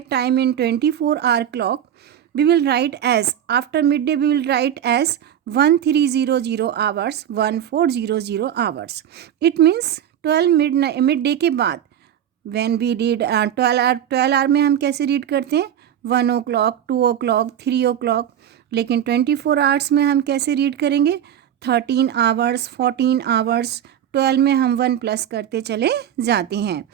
time in 24-hour clock, we will write as, after midday we will write as 1300 hours, 1400 hours. It means 12 midday के बाद when we read 12 hour में हम कैसे read करते हैं 1 o'clock, 2 o'clock, 3 o'clock. लेकिन 24 hours में हम कैसे रीड करेंगे 13 hours, 14 hours. 12 में हम 1 प्लस करते चले जाते हैं.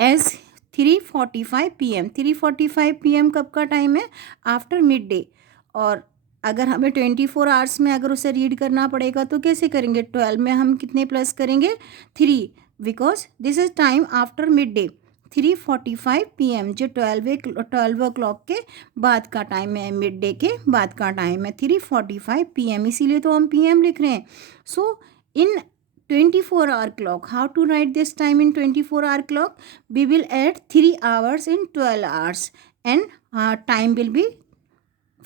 As 3:45 PM. 3:45 PM कब का टाइम है आफ्टर मिड डे. और अगर हमें 24 आवर्स में अगर उसे रीड करना पड़ेगा तो कैसे करेंगे 12 में हम कितने प्लस करेंगे 3 because this is time after mid day. 3:45 PM जो 12 o'clock के बाद का टाइम है, मिड डे के बाद का टाइम है 3:45 PM. इसीलिए तो हम PM लिख रहे हैं. सो इन 24-hour clock, how to write this time in 24-hour clock? We will add 3 hours in 12 hours and time will be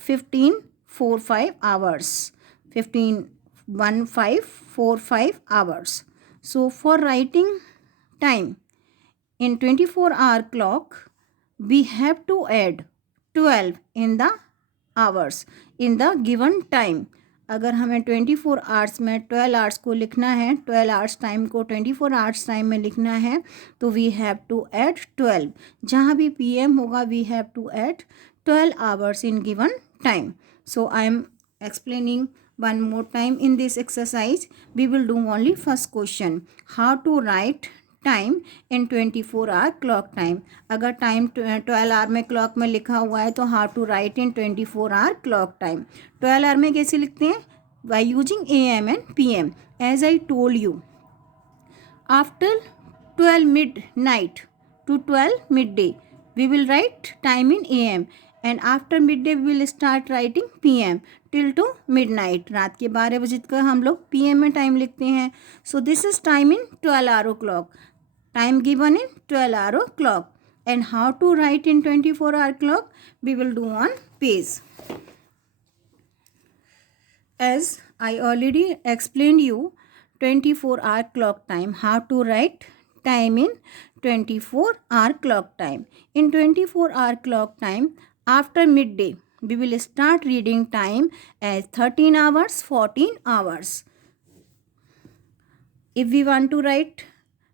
15:45 hours. 15:45 hours. So for writing time in 24-hour clock, we have to add 12 in the hours in the given time. अगर हमें 24 hours में 12 hours को लिखना है, 12 hours time को 24 hours time में लिखना है तो वी हैव टू ऐड 12. जहाँ भी PM होगा we have to add 12 hours in given time. So I am explaining one more time in this exercise. We will do only first question, how to write time in 24-hour clock time. अगर time 12 hour में clock में लिखा हुआ है तो how to write in 24-hour clock time. 12 hour में कैसे लिखते हैं by using AM and PM. As I told you after 12 midnight to 12 midday we will write time in AM and after midday we will start writing PM till to midnight. रात के 12 बजे तक हम लोग PM में time लिखते हैं. So this is time in 12-hour clock. Time given in 12-hour clock. And how to write in 24-hour clock? We will do on page. As I already explained you 24-hour clock time. How to write time in 24-hour clock time. In 24-hour clock time, after midday, we will start reading time as 13 hours, 14 hours. If we want to write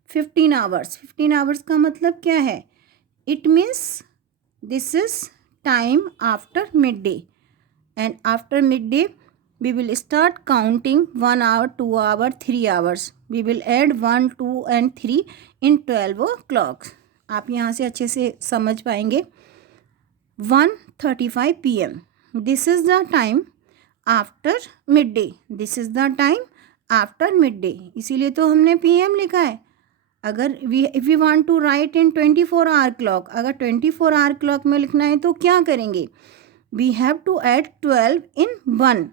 15 hours, 15 hours का मतलब क्या है? It means this is time after midday. And after midday, we will start counting 1 hour, 2 hour, 3 hours. We will add 1, 2 and 3 in 12 o'clock. आप यहाँ से अच्छे से समझ पाएंगे. 1:35 PM. This is the time after midday. This is the time after midday. इसीलिए तो हमने PM लिखा है. अगर if we want to write in 24-hour clock, अगर 24-hour क्लॉक में लिखना है तो क्या करेंगे? We have to add 12 in 1.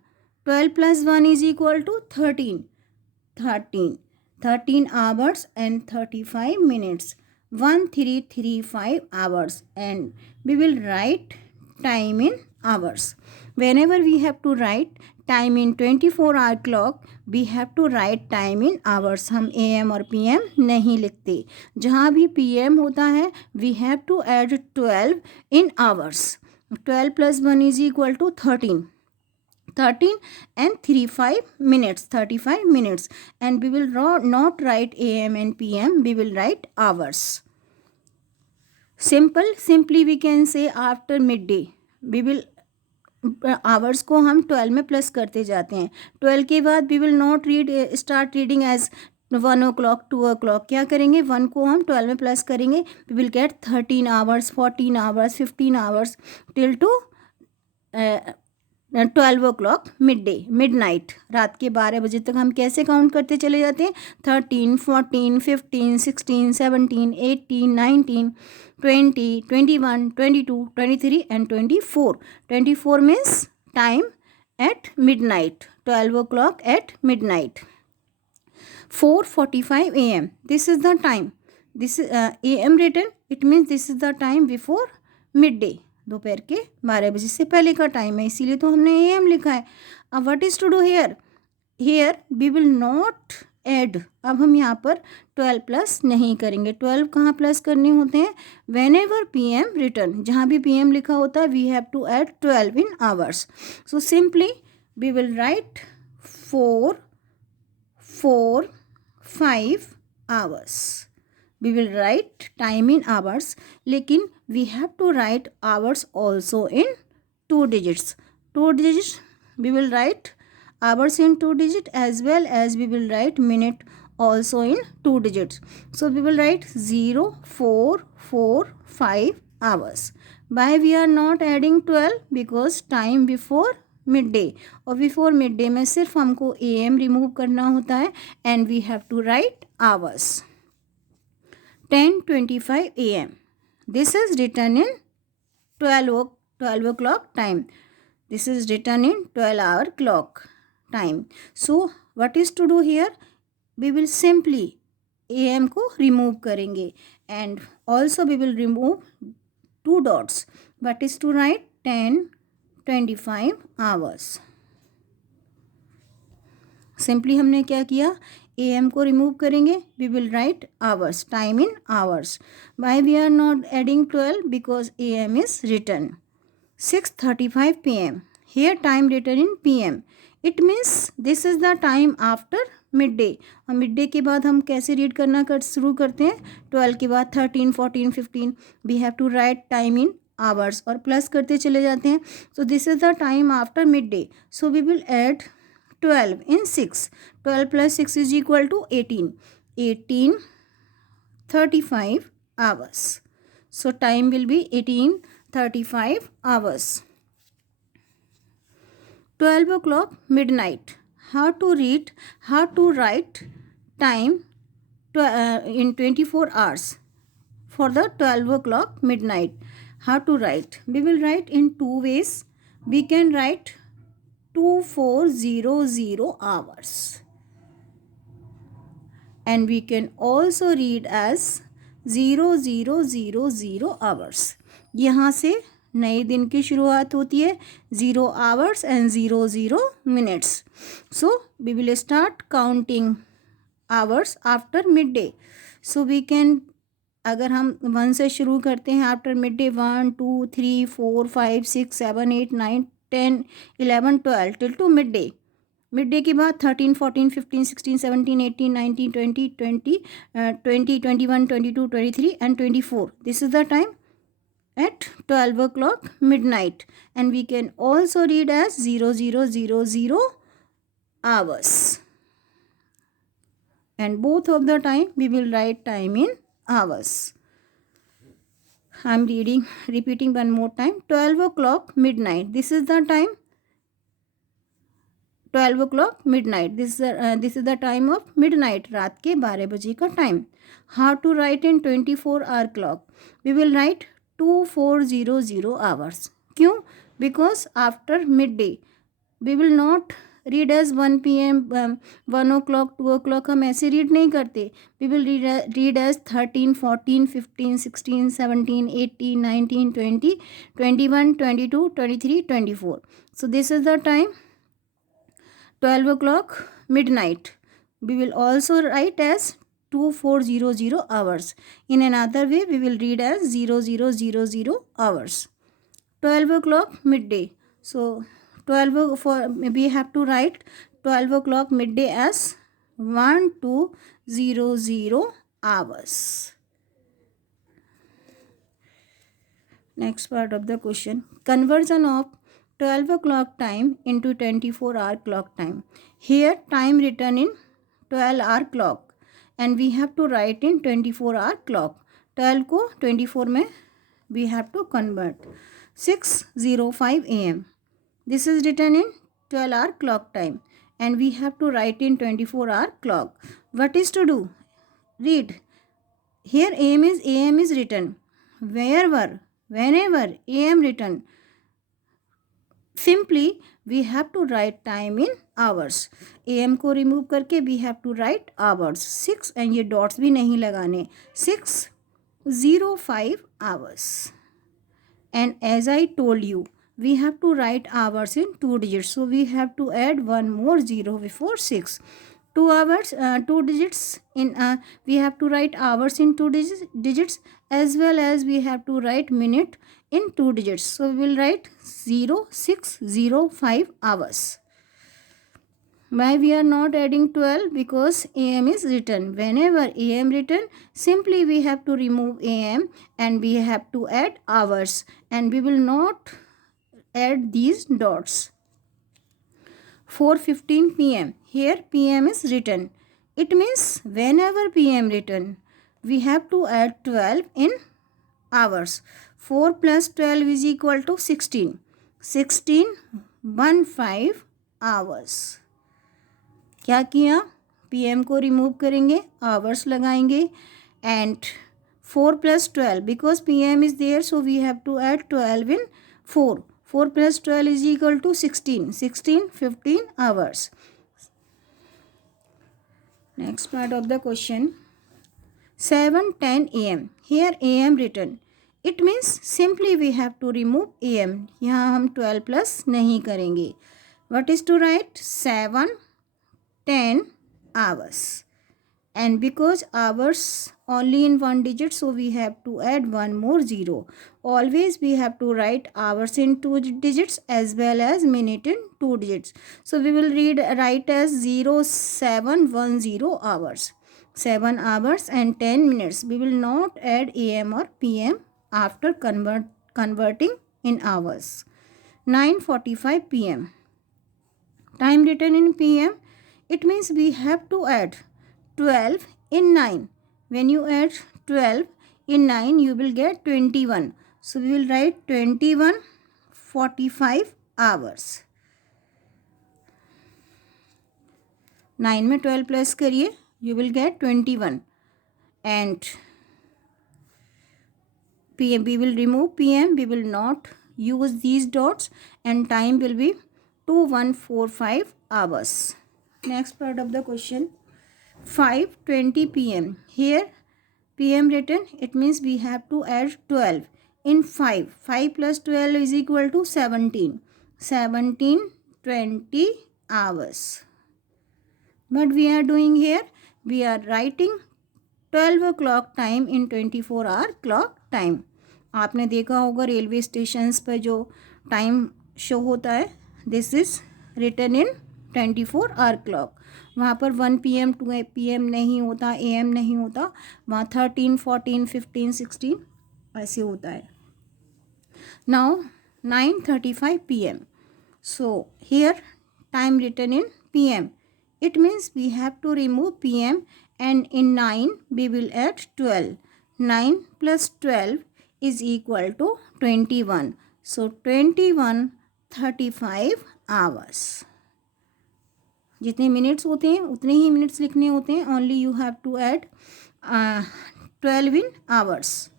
12 + 1 is equal to 13. 13 hours and 35 minutes. 1335 hours and we will write time in hours. Whenever we have to write time in 24-hour clock, we have to write time in hours. हम AM और PM नहीं लिखते. जहाँ भी PM होता है we have to add 12 in hours. 12 + 1 is equal to 13. 13 and 35 minutes, 35 minutes. And we will not write AM and PM, we will write hours. Simply we can say after midday. We will hours को हम 12 में plus करते जाते हैं. 12 के बाद we will not start reading as 1 o'clock, 2 o'clock. क्या करेंगे 1 को हम 12 में प्लस करेंगे. We will get 13 hours, 14 hours, 15 hours till to 12 o'clock midnight. रात के 12 बजे तक हम कैसे काउंट करते चले जाते हैं 13, 14, 15, 16, 17, 18, 19, 20, 21, 22, 23 and 24. 24 means time at midnight. 12 o'clock at midnight. 4:45 AM. This is the time. This is AM written. It means this is the time before midday. दोपहर के 12 बजे से पहले का टाइम है, इसीलिए तो हमने AM लिखा है. अब what is to do here? Here we will not add, अब हम यहाँ पर 12 प्लस नहीं करेंगे. 12 कहाँ प्लस करने होते हैं? Whenever P M return, जहाँ भी पी एम लिखा होता है we have to add 12 in hours. So simply we will write 4, 4, 5 hours. We will write time in hours, लेकिन we have to write hours also in 2 digits. 2 digits we will write hours in 2 digits, as well as we will write minute also in 2 digits. So we will write 0, 4, 4, 5 hours. Why we are not adding 12? Because time before midday, और before mid में सिर्फ हमको AM remove करना होता है, and we have to write hours. 10:25 AM. This is written in 12 o'clock time. This is written in 12-hour clock time. So what is to do here? We will simply AM को remove करेंगे, and also we will remove 2 dots. What is to write? 10:25 hours. Simply हमने क्या किया? AM को remove करेंगे, we will write hours, time in hours. Why we are not adding 12? Because AM is written. 6:35 PM. Here time written in PM. It means this is the time after midday. और midday के बाद हम कैसे read करना शुरू करते हैं? 12 के बाद 13, 14, 15. We have to write time in hours और प्लस करते चले जाते हैं. So this is the time after midday. So we will add 12 in 6. 12 plus 6 is equal to 18. 18:35 hours. So time will be 18:35 hours. 12 o'clock midnight. How to write time in 24 hours for the 12 o'clock midnight. How to write? We will write in 2 ways. We can write 2400 hours, and we can also read as 0000 hours. यहाँ से नए दिन की शुरुआत होती है. 0 hours and 00 minutes. So we will start counting hours after midday. So we can, अगर हम 1 से शुरू करते हैं after midday, 1, 2, 3, 4, 5, 6, 7, 8, 9, 10, 11, 12 till to midday. Mid के बाद 13, 14, 15, 16, 17, 18, 19, 20, 21, 22, 23 and 24. This is the time at 12 o'clock midnight, and we can also read as 0000 hours, and both of the time we will write time in hours. I am repeating one more time. 12 o'clock midnight. This is the time. 12 o'clock midnight. This is the time of midnight. रात के 12 बजे का time. How to write in 24-hour clock? We will write 2400 hours. क्यों? Because after midday we will not read as 1 PM, 1 o'clock, 2 o'clock. हम ऐसे read नहीं करते. We will read as 13, 14, 15, 16, 17, 18, 19, 20, 21, 22, 23, 24. So this is the time 12 o'clock midnight. We will also write as 2400 hours. In another way we will read as 0000 hours. 12 o'clock midday. So we have to write 12 o'clock midday as 1200 hours. Next part of the question. Conversion of 12 o'clock time into 24-hour clock time. Here time written in 12-hour clock, and we have to write in 24-hour clock. 12 को 24 में we have to convert. 6:05 AM. This is written in 12-hour clock time, and we have to write in 24-hour clock. What is to do? Read. Here AM is written. Whenever AM written, simply we have to write time in hours. AM को remove करके we have to write hours. 6, and ये dots भी नहीं लगाने. 6:05 hours. And as I told you, we have to write hours in 2 digits. So we have to add one more 0 before 6. 2 hours, 2 digits in we have to write hours in 2 digits, as well as we have to write minute in 2 digits. So we will write 0605 hours. Why we are not adding 12? Because am is written. Whenever am written, simply we have to remove am and we have to add hours, and we will not add these dots. 4:15 p.m. Here p.m. is written. It means whenever p.m. written, we have to add 12 in hours. 4 plus 12 is equal to 16. 16 15 hours. क्या किया? PM को remove करेंगे, hours लगाएंगे, and 4 plus 12 because PM is there, so we have to add 12 in 4. 4 plus 12 is equal to 16. 16 15 hours. Next part of the question. 7:10 AM. Here AM written. It means simply we have to remove AM. यहाँ हम 12 plus नहीं करेंगे. What is to write? 7:10 hours. And because hours only in 1 digit, so we have to add one more 0. Always we have to write hours in 2 digits as well as minute in 2 digits. So we will write as 0710 hours. 7 hours and 10 minutes. We will not add AM or PM after converting in hours. 9:45 PM. Time written in PM. It means we have to add 12 in 9. When you add 12 in 9, you will get 21. So we will write 21:45 hours. 9 में 12 plus करिए, you will get 21. And PM, we will remove PM. We will not use these dots, and time will be 2145 hours. Next part of the question. 5:20 PM. Here PM written, it means we have to add 12 in 5. 5 plus 12 is equal to 17. 17:20 hours. What we are doing here? We are writing 12 o'clock time in 24-hour clock time. आपने देखा होगा railway stations पर जो time show होता है, this is written in 24-hour clock. वहाँ पर 1 PM 2 PM नहीं होता, AM नहीं होता, वहाँ 13 14 15 16 ऐसे होता है. Now 9:35 PM. So here time written in PM. It means we have to remove PM, and in 9 we will add 12. 9 plus 12 is equal to 21. So 21:35 hours. जितने मिनट्स होते हैं उतने ही मिनट्स लिखने होते हैं. Only you have to add 12 in hours.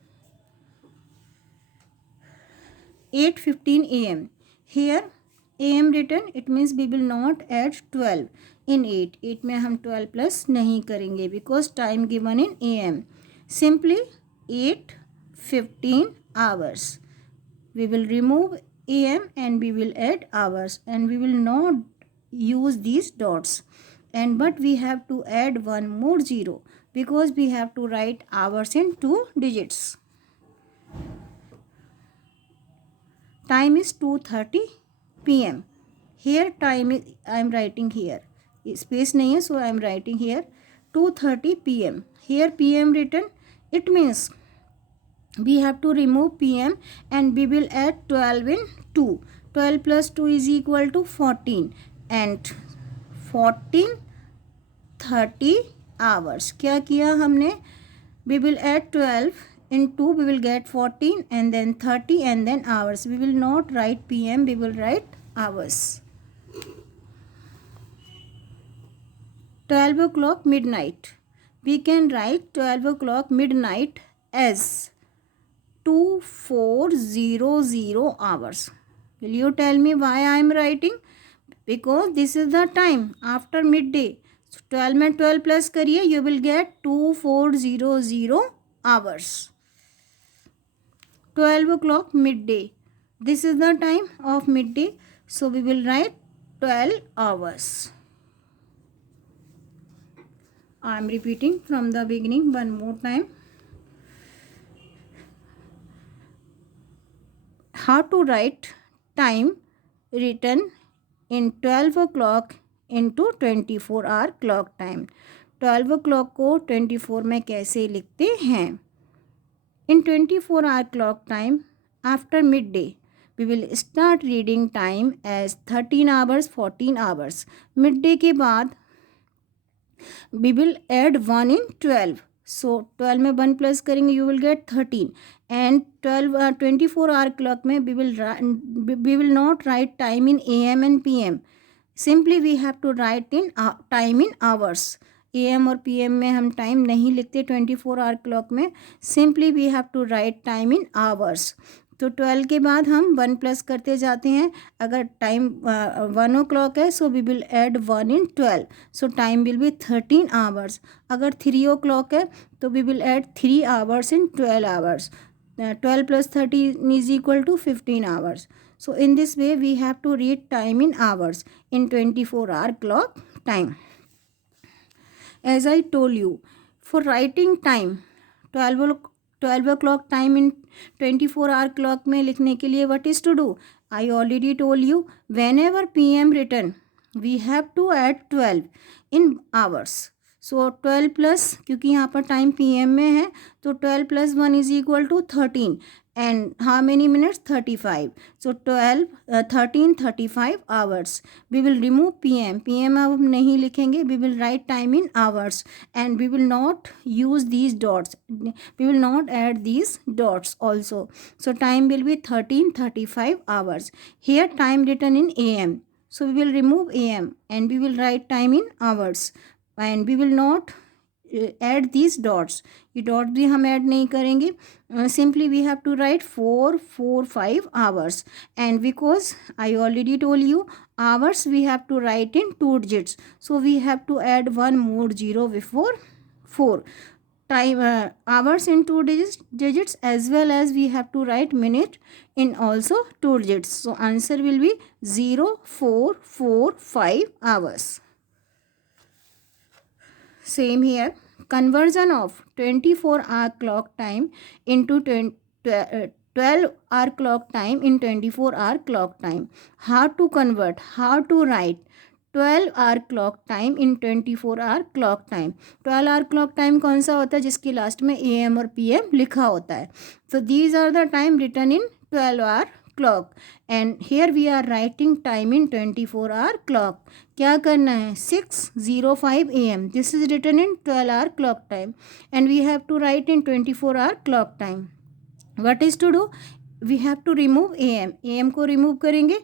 8:15 AM. Here AM written, it means we will not add 12 in 8. 8 में हम 12 प्लस नहीं करेंगे because time given in AM. Simply 8:15 hours. We will remove AM and we will add hours, and we will not use these dots, and but we have to add one more 0 because we have to write hours in 2 digits. Time is 2:30 PM. Here time is, I am writing here, space नहीं है, so I am writing here 2:30 PM. Here PM written, it means we have to remove PM and we will add 12 in 2. 12 plus 2 is equal to 14, and 14:30 hours. क्या किया हमने? We will add 12 in 2, we will get 14, and then 30, and then hours. We will not write PM, we will write hours. 12 o'clock midnight. We can write 12 o'clock midnight as 2400 hours. Will you tell me why I am writing? Because this is the time after midday. So 12 में 12 plus करिए, you will get 2400 hours. 12 o'clock midday. This is the time of midday. So we will write 12 hours. I am repeating from the beginning one more time. How to write time written in 12 o'clock into 24 hour clock time. 12 o'clock को 24 में कैसे लिखते हैं? In 24 hour clock time, after midday, we will start reading time as 13 hours, 14 hours. Midday के बाद we will add 1 in 12. So 12 में 1 plus करेंगे, you will get 13. And 24 hour clock में we will not write time in AM and PM. Simply we have to write in time in hours. AM और PM में हम time नहीं लिखते 24 hour clock में. Simply we have to write time in hours. तो 12 के बाद हम 1 प्लस करते जाते हैं. अगर टाइम 1 o'clock है so we will add 1 in 12. So time will be 13 hours. अगर 3 o'clock है तो we will add 3 hours in 12 hours. 12 plus 13 is equal to 15 hours. So in this way we have to read time in hours in 24 hour clock time. As I told you, for writing time 12 o'clock time in 24 hour clock में लिखने के लिए what is to do? I already told you, whenever PM written we have to add 12 in hours. So 12 plus, क्योंकि यहाँ पर time PM में है तो 12 plus 1 is equal to 13. And how many minutes? 35. So 13 35 hours. We will remove PM. PM अब हम नहीं लिखेंगे. We will write time in hours. And we will not use these dots. We will not add these dots also. So time will be 13 35 hours. Here time written in AM. So we will remove AM and we will write time in hours. And we will not add these dots. ये dot भी हम add नहीं करेंगे. Simply we have to write 4 4 5 hours. And because I already told you hours we have to write in 2 digits. So we have to add one more 0 before 4. Time hours in 2 digits as well as we have to write minute in also 2 digits. So answer will be 0 4 4 5 hours. Same here. Conversion of 24 hour clock time into 12 hour clock time in 24 hour clock time. How to convert? How to write 12 hour clock time in 24 hour clock time. 12 hour clock time कौन सा होता है? जिसकी last में AM और PM लिखा होता है. So these are the time written in 12 hour clock. And here we are writing time in 24 hour clock. क्या करना है? 6:05 AM. This is written in 12 hour clock time. And we have to write in 24 hour clock time. What is to do? We have to remove AM. AM को remove करेंगे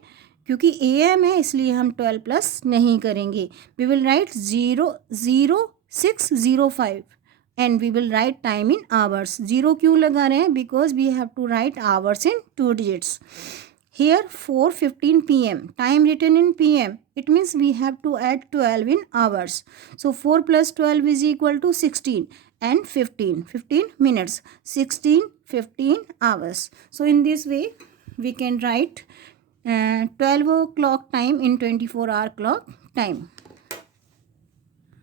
क्योंकि AM है इसलिए हम 12 plus नहीं करेंगे. We will write 0:06:05 and we will write time in hours. 0 क्यों लगा रहे हैं? Because we have to write hours in 2 digits. Here 4:15 PM. Time written in PM. It means we have to add 12 in hours. So 4 plus 12 is equal to 16 and 15. 15 minutes. 16 15 hours. So in this way we can write 12 o'clock time in 24 hour clock time.